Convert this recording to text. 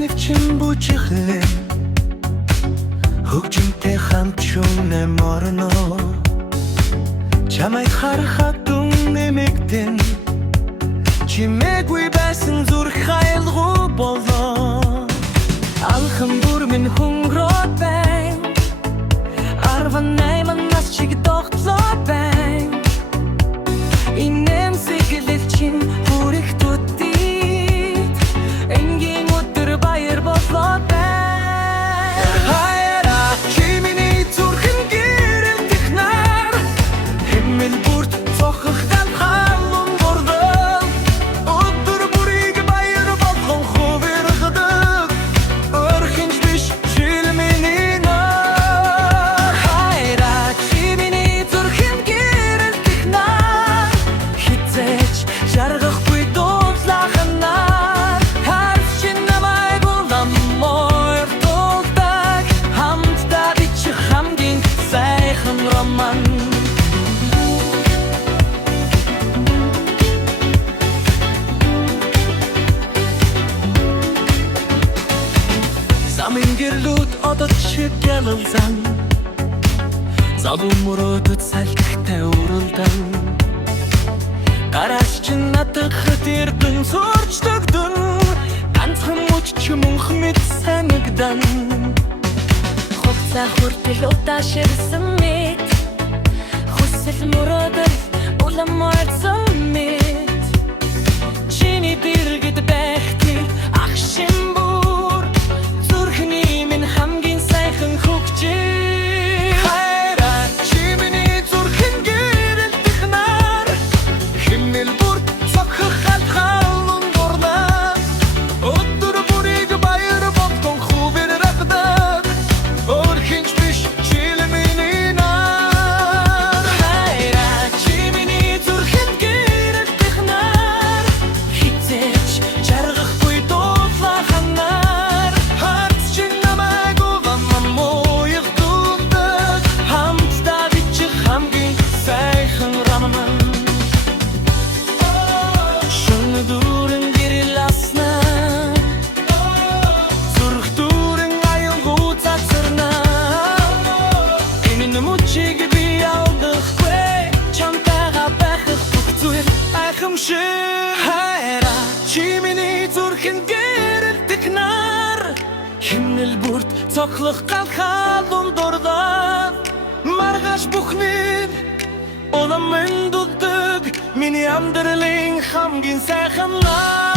навчин бүжиглэн хөгжимтэй хамчун нэморно чамайг харахад дүн нэмэгдэн чимээгүй байсан зүрх хайлгуу болоо алхам бүр минь хөнгөрөөд байна 18 нас чиг тогтлоо байна инэмсэглэл чин бүрэх төдийд энгийн өдөр баяр болоо байна хайра чи миний зүрхэн гэрэлтэх нар хэмэл бүрт цохох галхалун бордол өдөр бүрийг баяр болгон хувиргадаг өрхинж биш чил миний нар хайра чи миний зүрхэн гэрэлтэх нар хизээч жаргахгүй дуудлахнаар харж чи намайг улам мордолдаг хамтдаа би чи хамгийн сайхан роман замын гэрлүүд одод шиг ялалзан залуу мөрөөдөд салхитай уралдан гараж чин натгахад эрдэн сурчдагдэн ганцхан мөч чи мөнх мэд санагдан хугацаа хүртэл удааширсан мэд хүсэл мөрөөдөл улам орсон мэд чиний дэргэд байхтыг ах шимбүр зүрхний минь хамгийн сайхан хөгжий хайра чи миний зүрхэн гэрэлтэх нар хэмнэл бүрт цохох галхалун дурнаа өдөр бүрийг баяр болгон хувиргадаг өрхинж биш чил миний нар хайра чи миний зүрхэн гэрэлтэх нар хизээч жаргахгүй дуудлахнаар харц чи намайг улам муйгдуулдаг хамтдаа би чи хамгийн сайхан роман шөнө дүүрэн гэрэл аснаа зүрх дүүрэн аюулгүй цацарнаа энэ мөчиг би алдахгүй чамтайгаа байхад бүх зүйл айхамшиг хайра чи миний зүрхэн гэрэлтэх нар хэмнэл бүрт цоглох галхалун дурдаад маргааш бүхний улам минь дулдаг миний амьдралын хамгийн сайхан нар